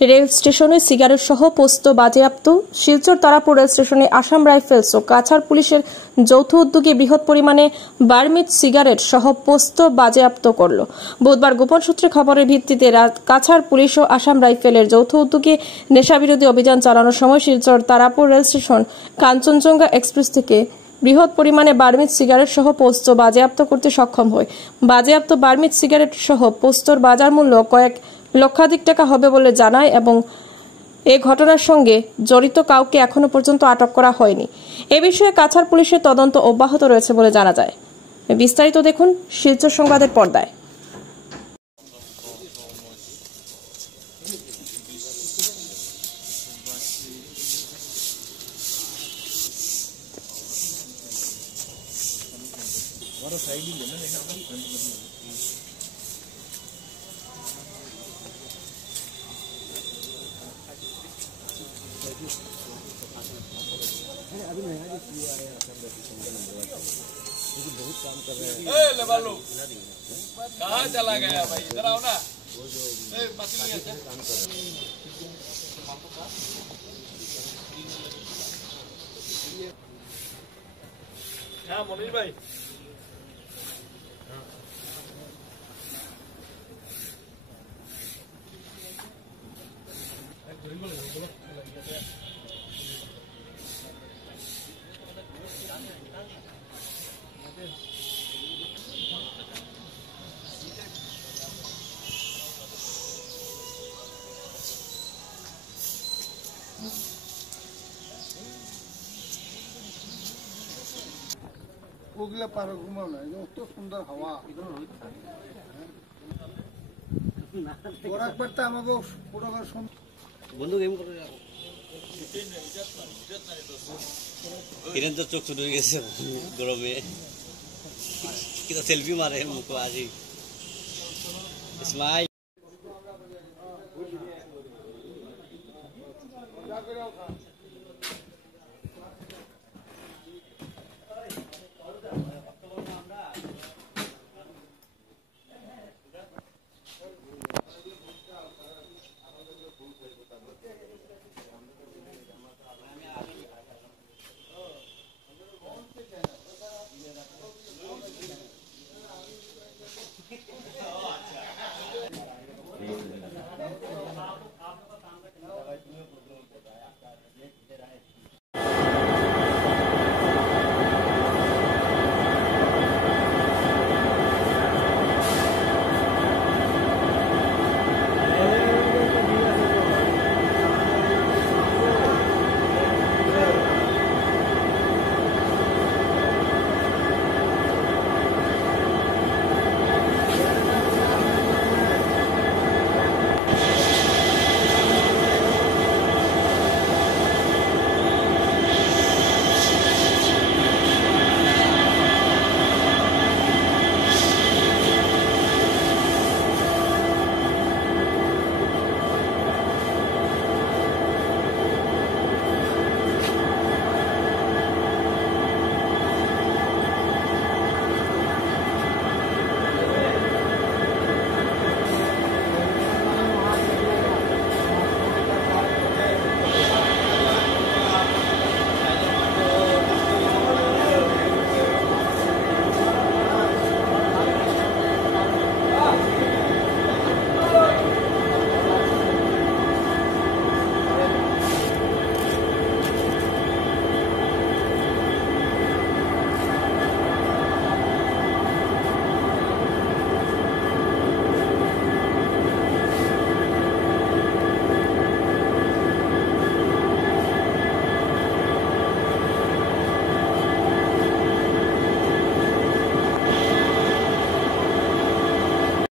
রেল স্টেশনে সিগারেট সহ পোস্ত বাজেয়াপ্ত। শিলচর তারাপুর রেল স্টেশনে আসাম রাইফেলস ও কাছাড় পুলিশের যৌথ উদ্যোগে বৃহৎ পরিমাণে বার্মিজ সিগারেট সহ পোস্ত বাজেয়াপ্ত করল। বুধবার গোপন সূত্রে খবরের ভিত্তিতে কাছাড় পুলিশ ও আসাম রাইফেলের যৌথ উদ্যোগে নেশাবিরোধী অভিযান চালানোর সময় শিলচর তারাপুর রেল স্টেশন কাঞ্চনজঙ্ঘা এক্সপ্রেস থেকে বৃহৎ পরিমাণে বার্মিজ সিগারেট সহ পোস্ত বাজেয়াপ্ত করতে সক্ষম হয়। বাজেয়াপ্ত বার্মিজ সিগারেট সহ পোস্তর বাজার মূল্য কয়েক লক্ষাধিক টাকা হবে বলে জানায় এবং এ ঘটনার সঙ্গে জড়িত কাউকে এখনো পর্যন্ত আটক করা হয়নি। এ বিষয়ে কাছাড় পুলিশের তদন্ত অব্যাহত রয়েছে বলে জানা যায়। বিস্তারিত দেখুন শিলচর সংবাদের পর্দায়। अभी महंगा भी किया है बहुत काम कर रहे हैं। कहाँ चला गया भाई, इधर आओ ना। मछली है काम कर रहे हैं। हाँ मोनिल भाई, ওগুলা পারো ঘুমাও না, অত সুন্দর হাওয়া একবার তো আমাকে পুরো বন্ধু গেম করে হিরেন তো চোখ ছুটে গেছে গরমে, কিন্তু সেলফি মারে মুখ আজি স্মাইল।